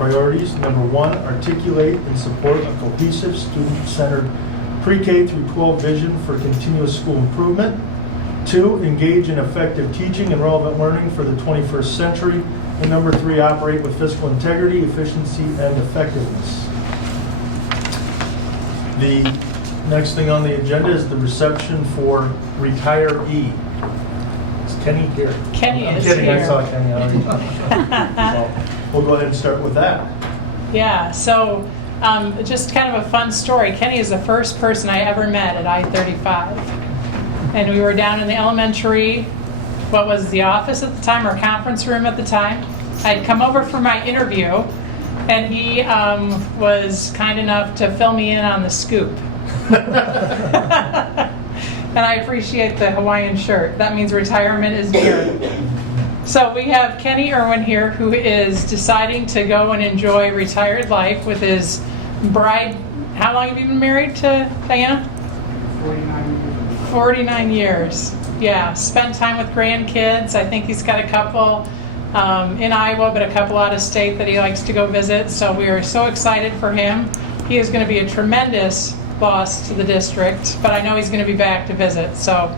priorities. Number 1, articulate and support a cohesive, student-centered pre-K through 12 vision for continuous school improvement. 2, engage in effective teaching and relevant learning for the 21st century. And number 3, operate with fiscal integrity, efficiency, and effectiveness. The next thing on the agenda is the reception for retiree. Is Kenny here? Kenny I'm is kidding, here. I saw Kenny already. So we'll go ahead and start with that. Yeah, so just kind of a fun story. Kenny is the first person I ever met at I-35. And we were down in the elementary, what was the office at the time, or conference room at the time. I'd come over for my interview, and he was kind enough to fill me in on the scoop. And I appreciate the Hawaiian shirt. That means retirement is near. So we have Kenny Irwin here, who is deciding to go and enjoy retired life with his bride. How long have you been married to Diana? 49 years. Yeah, spent time with grandkids. I think he's got a couple in Iowa, but a couple out of state that he likes to go visit. So we are so excited for him. He is going to be a tremendous loss to the district, but I know he's going to be back to visit. So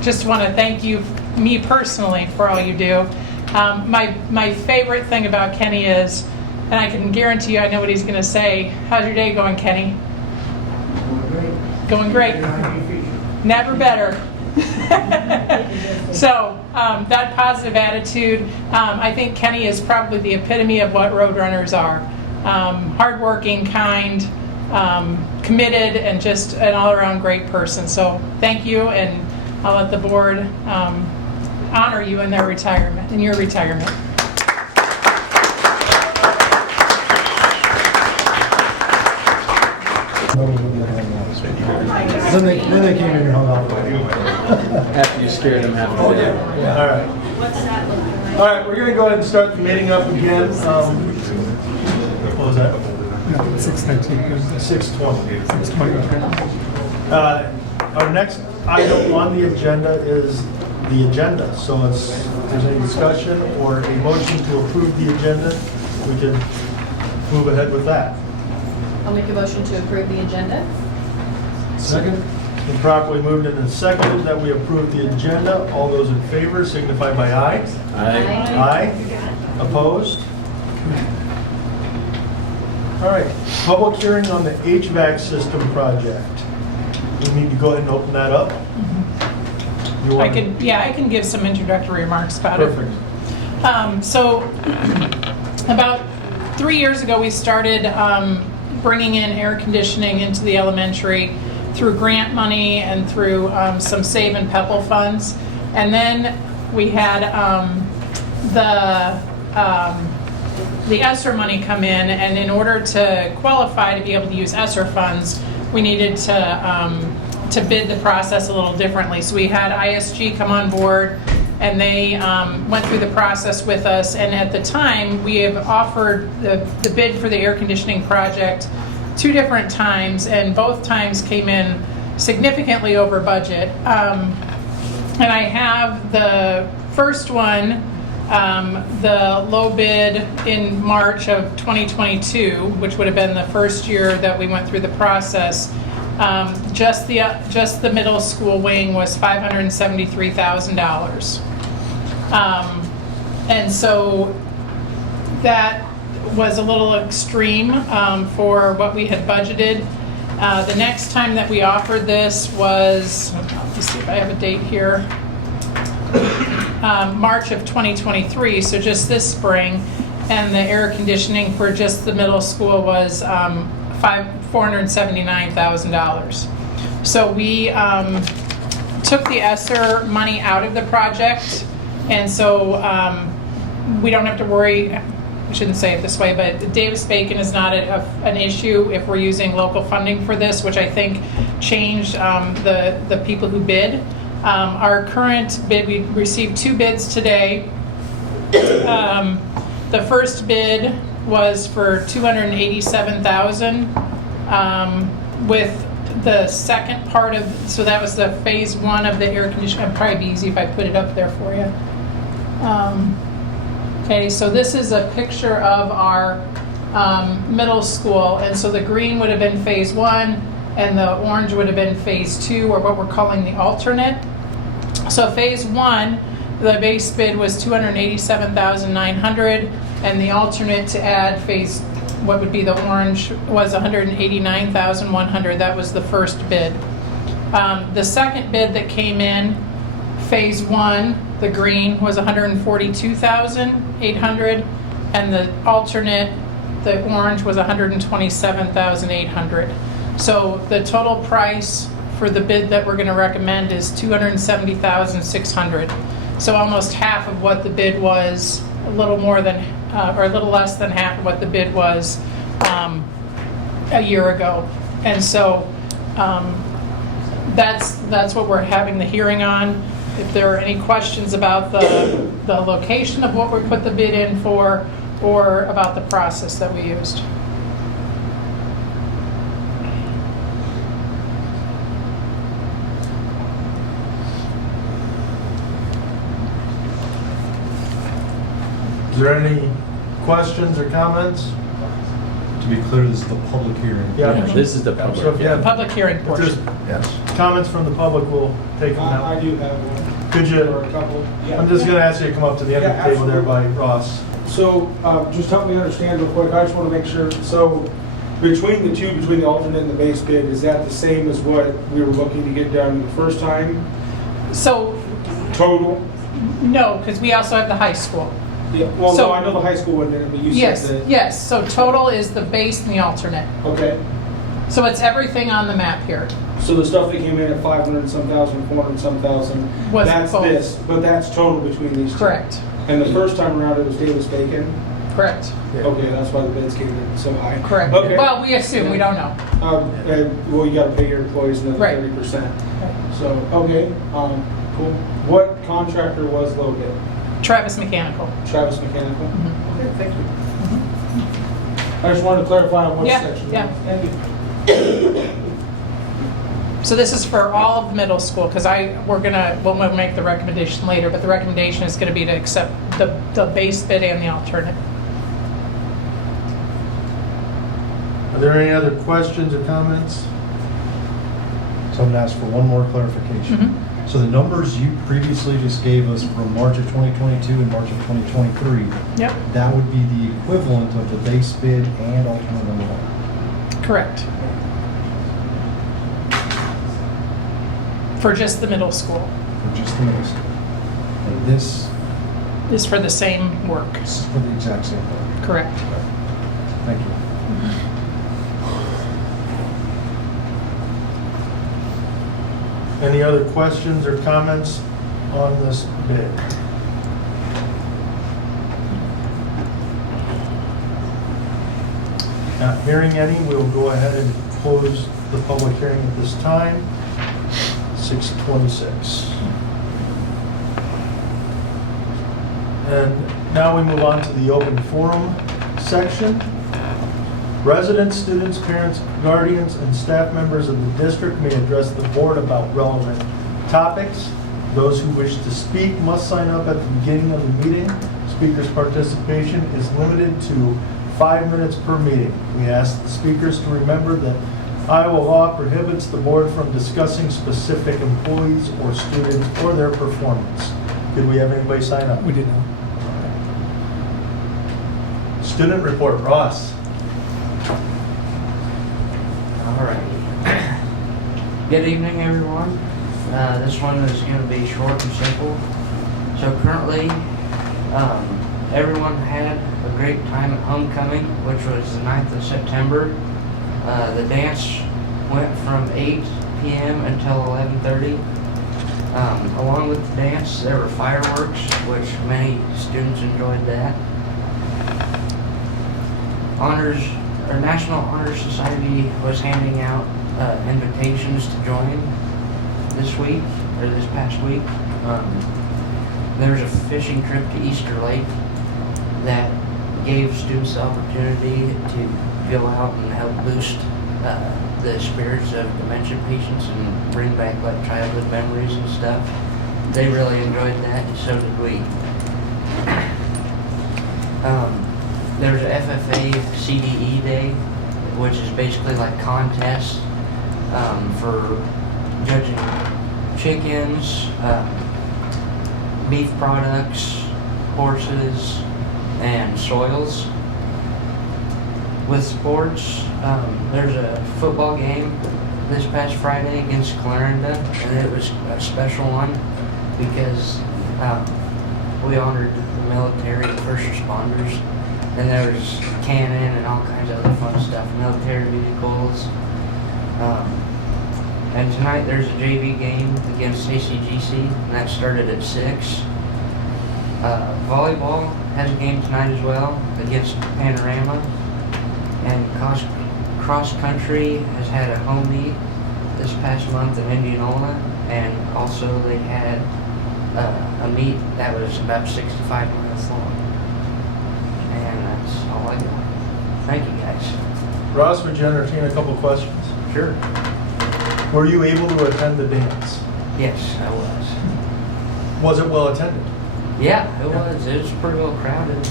just want to thank you, me personally, for all you do. My favorite thing about Kenny is, and I can guarantee you I know what he's going to say, how's your day going, Kenny? Going great. Never better. So that positive attitude, I think Kenny is probably the epitome of what Roadrunners are. Hardworking, kind, committed, and just an all-around great person. So thank you, and I'll let the board honor you in their retirement, in your retirement. Then they came in and hung out. After you scared them half to death. Yeah. All right. All right, we're going to go ahead and start the meeting up again. What was that? 6:19. 6:20. 6:20. Our next item on the agenda is the agenda. So if there's any discussion or a motion to approve the agenda, we can move ahead with that. I'll make a motion to approve the agenda. Second. Been properly moved and seconded that we approve the agenda. All those in favor signify by aye. Aye. Aye. Opposed? All right. Public hearing on the HVAC system project. We need to go ahead and open that up. You want- I can give some introductory remarks about Perfect. it. So about 3 years ago, we started bringing in air conditioning into the elementary through grant money and through some Save and Pepple funds. And then we had the ESSER money come in, and in order to qualify to be able to use ESSER funds, we needed to bid the process a little differently. So we had ISG come on board, and they went through the process with us. And at the time, we have offered the bid for the air conditioning project 2 different times, and both times came in significantly over budget. And I have the first one, the low bid in March of 2022, which would have been the first year that we went through the process. Just the middle school wing was $573,000. And so that was a little extreme for what we had budgeted. The next time that we offered this was, let me see if I have a date here, March of 2023, so just this spring, and the air conditioning for just the middle school was $479,000. So we took the ESSER money out of the project, and so we don't have to worry. I shouldn't say it this way, but Davis-Bacon is not an issue if we're using local funding for this, which I think changed the people who bid. Our current bid, we received 2 bids today. The first bid was for $287,000 with the second part of, so that was the phase 1 of the air conditioning. It'd probably be easy if I put it up there for you. Okay, so this is a picture of our middle school, and so the green would have been phase 1, and the orange would have been phase 2, or what we're calling the alternate. So phase 1, the base bid was $287,900, and the alternate to add phase, what would be the orange, was $189,100. That was the first bid. The second bid that came in, phase 1, the green, was $142,800, and the alternate, the orange, was $127,800. So the total price for the bid that we're going to recommend is $270,600. So almost half of what the bid was, a little more than, or a little less than half of what the bid was a year ago. And so that's what we're having the hearing on. If there are any questions about the location of what we put the bid in for, or about the process that we used. Is there any questions or comments? To be clear, this is the public hearing. Yeah. This is the So if public. you have Public hearing if there's portion. Yes. comments from the public, we'll take them I now. do have one. Could Or you, a couple. Yeah. I'm just going to ask you to come up to the end of the Yeah, table there by absolutely. Ross. So, just help me understand real quick, I just want to make sure, so between the two, between the alternate and the base bid, is that the same as what we were looking to get done the first time, So, total? no, because we also have the high school. Yeah, well, So- no, I know the high school wasn't in it, but you Yes, said that. yes, so total is the base and the alternate. Okay, So it's everything on the map here. so the stuff that came in at 500 and some thousand, 400 and some thousand, Was that's both. this, but that's total between these two? Correct, And the first time around, it was Davis Bacon? correct, Okay, that's why the bids came in so high. correct. Okay. Well, we assume, we don't know. Well, you gotta pay your employees another Right. 30%. So, okay, cool. What contractor was low bid? Travis Mechanical. Travis Mechanical? Mhm. Okay, thank you. I just wanted to clarify on which Yeah, section. yeah. Thank you. So this is for all of middle school, because we'll make the recommendation later, but the recommendation is going to be to accept the base bid and the alternate. Are there any other questions or comments? So I'm going to ask for one more clarification. Mhm. So the numbers you previously just gave us from March of 2022 and March of 2023, Yep, that would be the equivalent of the base bid and alternate number one. correct. For just the middle school. For just the middle school. And this Is for the same work. is for the exact same thing. Correct. Thank you. Any other questions or comments on this bid? Not hearing any, we'll go ahead and close the public hearing at this time, 6:26. And now we move on to the open forum section. Residents, students, parents, guardians, and staff members of the district may address the board about relevant topics. Those who wish to speak must sign up at the beginning of the meeting. Speakers' participation is limited to 5 minutes per meeting. We ask the speakers to remember that Iowa law prohibits the board from discussing specific employees or students or their performance. Did we have anybody sign up? We did not. Student report, Ross. All right. Good evening, everyone. This one is going to be short and simple. So currently, everyone had a great time at homecoming, which was the 9th of September. The dance went from 8 p.m. until 11:30. Along with the dance, there were fireworks, which many students enjoyed that. Our National Honor Society was handing out invitations to join this week, or this past week. There was a fishing trip to Easter Lake that gave students the opportunity to go out and help boost the spirits of dementia patients and bring back like childhood memories and stuff. They really enjoyed that, and so did we. There's a FFA CDE day, which is basically like contests for judging chickens, beef products, horses, and soils. With sports, there's a football game this past Friday against Clarendon, and it was a special one because we honored the military and first responders, and there was cannon and all kinds of other fun stuff, military vehicles. And tonight there's a JV game against ACGC, and that started at 6. Volleyball has a game tonight as well against Panorama. And cross country has had a home meet this past month in Indianola, and also they had a meet that was about 65 miles long. And that's all I got. Thank you, guys. Ross, would you entertain a couple questions? Sure. Were you able to attend the dance? Yes, I was. Was it well attended? Yeah, it was. It was pretty well crowded.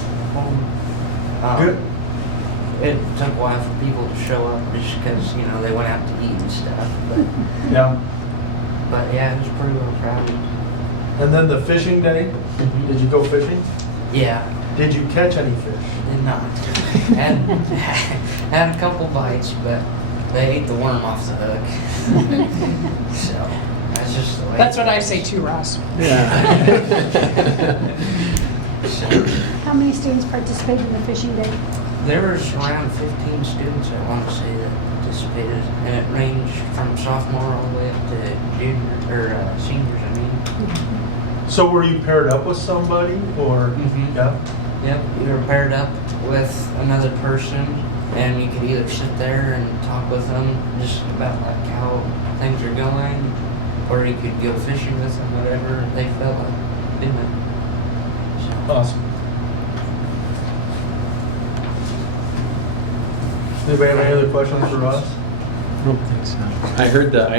Good. It took a while for people to show up just because, you know, they went out to eat and stuff. Yeah. But yeah, it was pretty well crowded. And then the fishing day, did you go fishing? Yeah, Did you catch any fish? did not. Had a couple bites, but they ate the worm off the hook. So that's just the way. That's what I say too, Ross. So, How many students participated in the fishing day? there was around 15 students, I want to say, that participated, and it ranged from sophomore all the way up to junior or seniors. I mean. So were you paired up with somebody or? Mhm. Yeah. Yep, you were paired up with another person, and you could either sit there and talk with them just about like how things are going, or you could go fishing with them, whatever they felt like doing. So, Awesome. Anybody have any other questions for Ross? I don't think so. I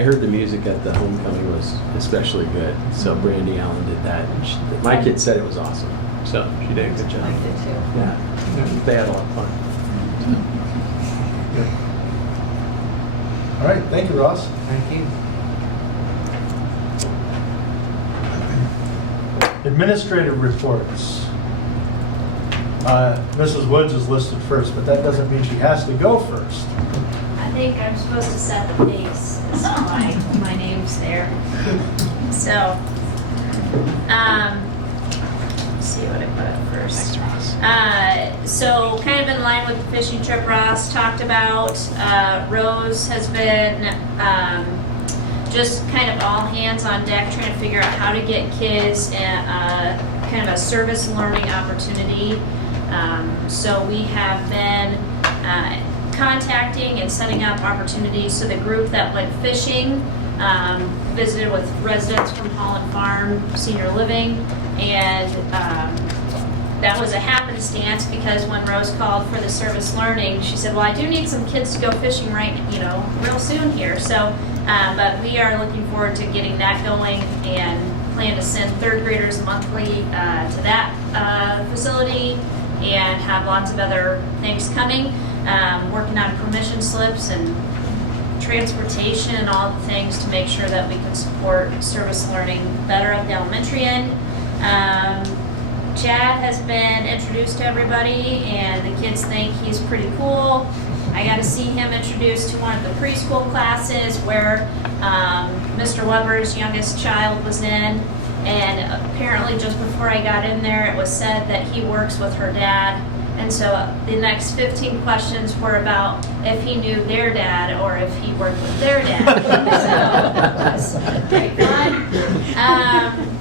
heard the music at the homecoming was especially good. So Brandy Allen did that. And my kid said it was awesome. So she did a good job. I did too. Yeah, they had a lot of fun. Good. All right, thank you, Ross. thank you. Administrative reports. Mrs. Woods is listed first, but that doesn't mean she has to go first. I think I'm supposed to set the pace, that's why my name's there. So, let's see what I put up first. So kind of in line with the fishing trip Ross talked about, Rose has been just kind of all hands on deck trying to figure out how to get kids kind of a service learning opportunity. So we have been contacting and setting up opportunities. So the group that went fishing visited with residents from Holland Farm Senior Living, and that was a happenstance because when Rose called for the service learning, she said, well, I do need some kids to go fishing real soon here. So, but we are looking forward to getting that going and plan to send third graders monthly to that facility and have lots of other things coming. Working on permission slips and transportation and all the things to make sure that we can support service learning better at the elementary end. Chad has been introduced to everybody and the kids think he's pretty cool. I got to see him introduced to one of the preschool classes where Mr. Weber's youngest child was in, and apparently just before I got in there it was said that he works with her dad. And so the next 15 questions were about if he knew their dad or if he worked with their dad. So it was pretty fun.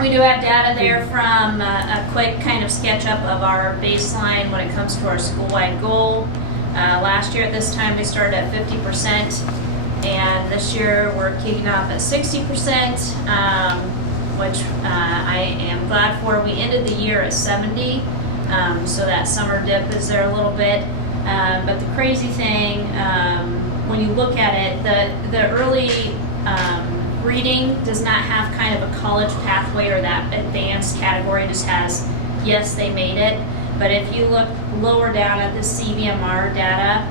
We do have data there from a quick kind of sketch up of our baseline when it comes to our school-wide goal. Last year at this time we started at 50%, and this year we're kicking off at 60%, which I am glad for. We ended the year at 70. So that summer dip is there a little bit. But the crazy thing, when you look at it, the early reading does not have kind of a college pathway or that advanced category. It just has, yes, they made it. But if you look lower down at the CVMR data,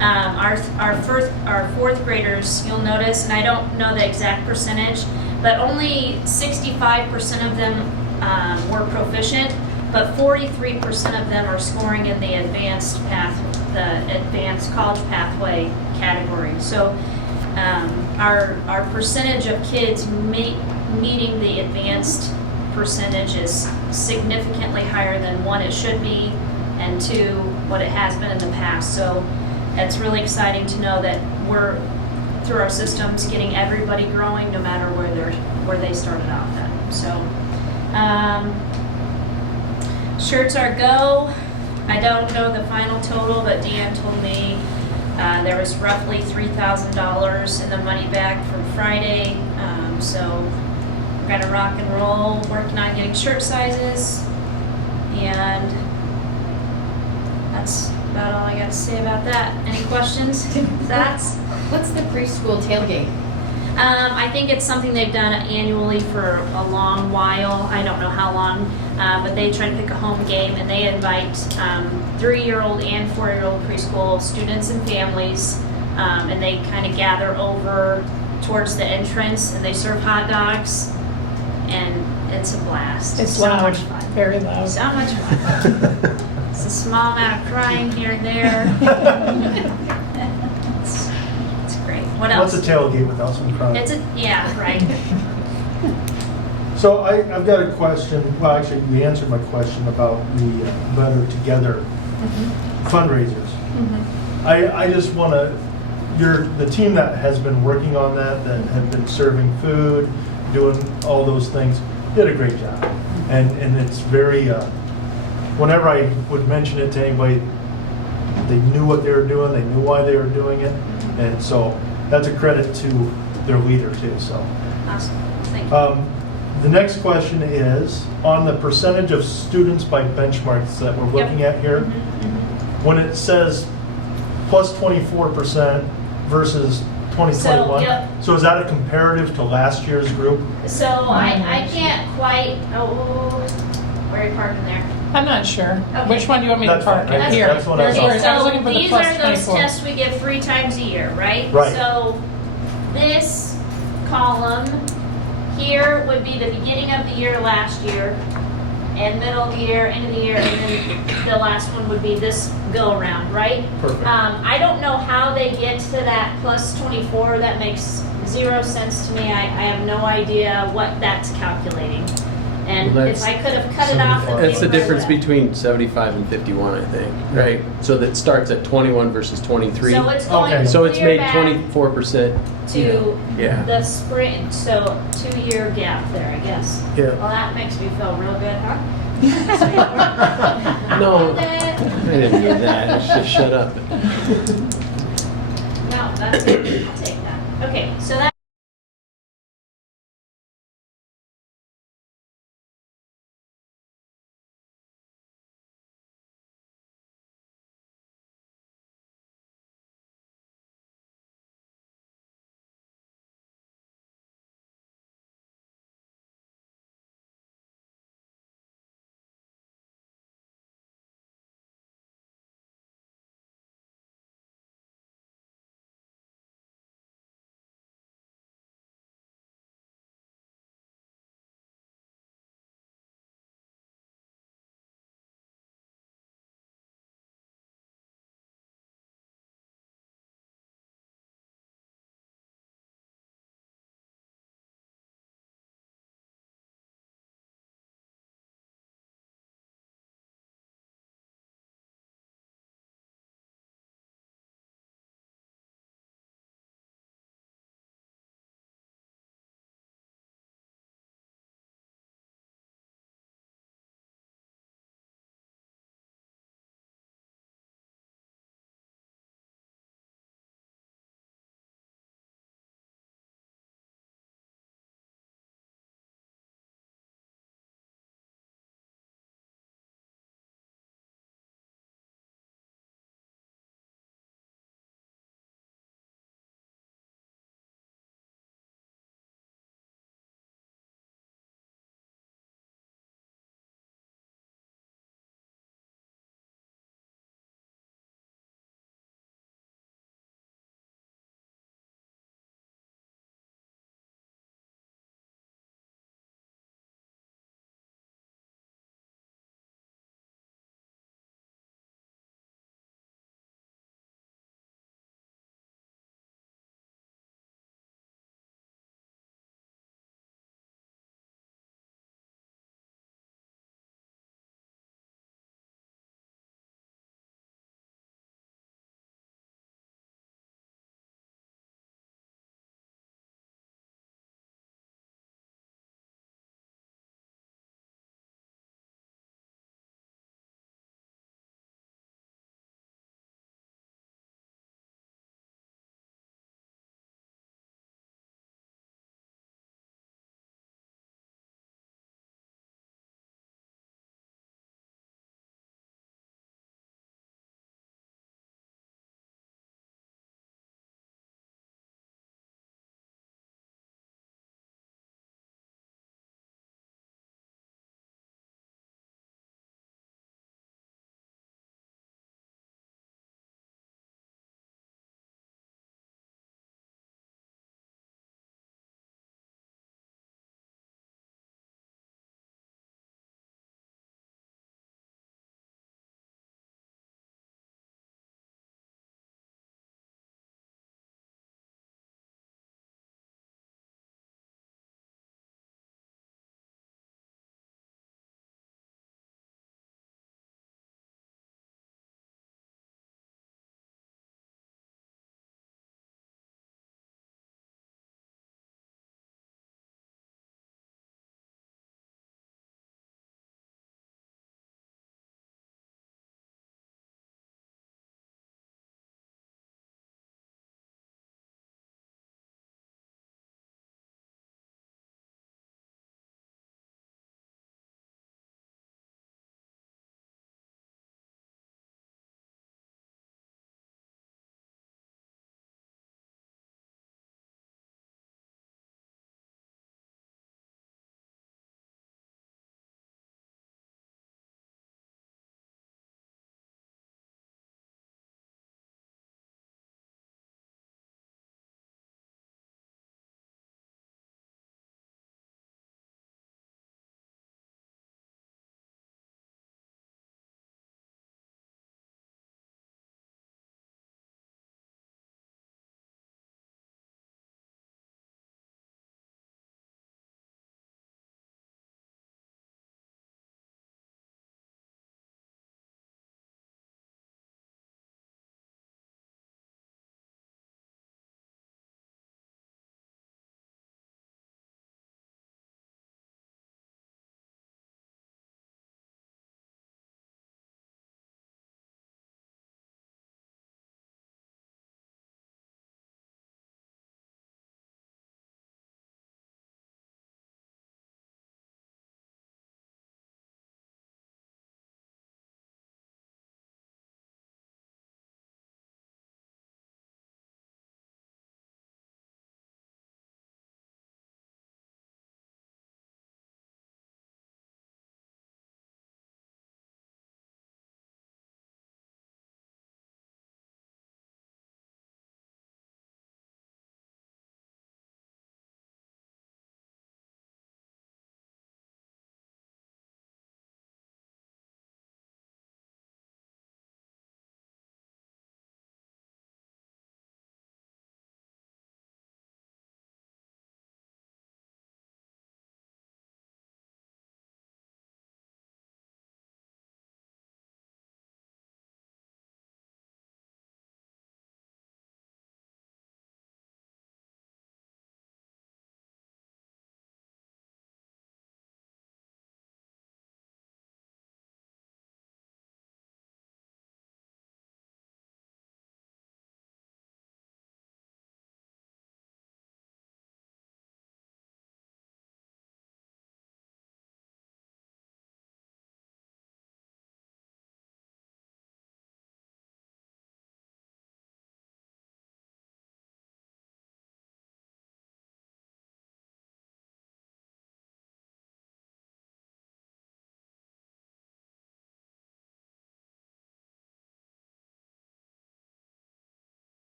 our fourth graders, you'll notice, and I don't know the exact percentage, but only 65% of them were proficient, but 43% of them are scoring in the advanced college pathway category. So our percentage of kids meeting the advanced percentage is significantly higher than one, it should be, and two, what it has been in the past. So it's really exciting to know that we're, through our systems, getting everybody growing no matter where they started off at. So shirts are go. I don't know the final total, but Deanne told me there was roughly $3,000 in the money back from Friday. So we're gonna rock and roll, working on getting shirt sizes, and that's about all I got to say about that. Any questions? Thoughts? What's the preschool tailgate? I think it's something they've done annually for a long while. I don't know how long, but they try to pick a home game, and they invite 3-year-old and 4-year-old preschool students and families, and they kind of gather over towards the entrance, and they serve hot dogs, and it's a blast. It's so loud, much fun. very loud. So much fun. It's a small amount of crying here and there. It's great. What else? What's a tailgate without some crowd? Yeah, right. So I've got a question. Well, actually, you answered my question about the Better Together fundraisers. I just want to, the team that has been working on that have been serving food, doing all those things, did a great job. And it's very, whenever I would mention it to anybody, they knew what they were doing, they knew why they were doing it. And so that's a credit to their leader too, so. Awesome. Thank you. The next question is, on the percentage of students by benchmarks that we're looking at here, when it says plus 24% versus 2021, yep. so is that a comparative to last year's group? So I can't quite, where are you parking there? I'm not sure. Okay. Which one do you want me to That's park fine. in? Here. That's what I That's thought. where I was looking for the These plus are those 24. tests we give 3 times a year, right? Right. So this column here would be the beginning of the year last year, and middle of the year, end of the year, and then the last one would be this go around, right? Perfect. I don't know how they get to that plus 24. That makes 0 sense to me. I have no idea what that's calculating. And Well, if that's I could have cut it off. the That's the paper, I difference would've. between 75 and 51, I think, right? So that starts at 21 versus 23. So it's going Okay. So it's clear made back 24%. to Yeah. the spring, so 2-year gap there, I guess. Yeah. Well, that makes me feel real good, huh? No, I didn't mean that. Just shut up. No, that's it. I'll take that. Okay, so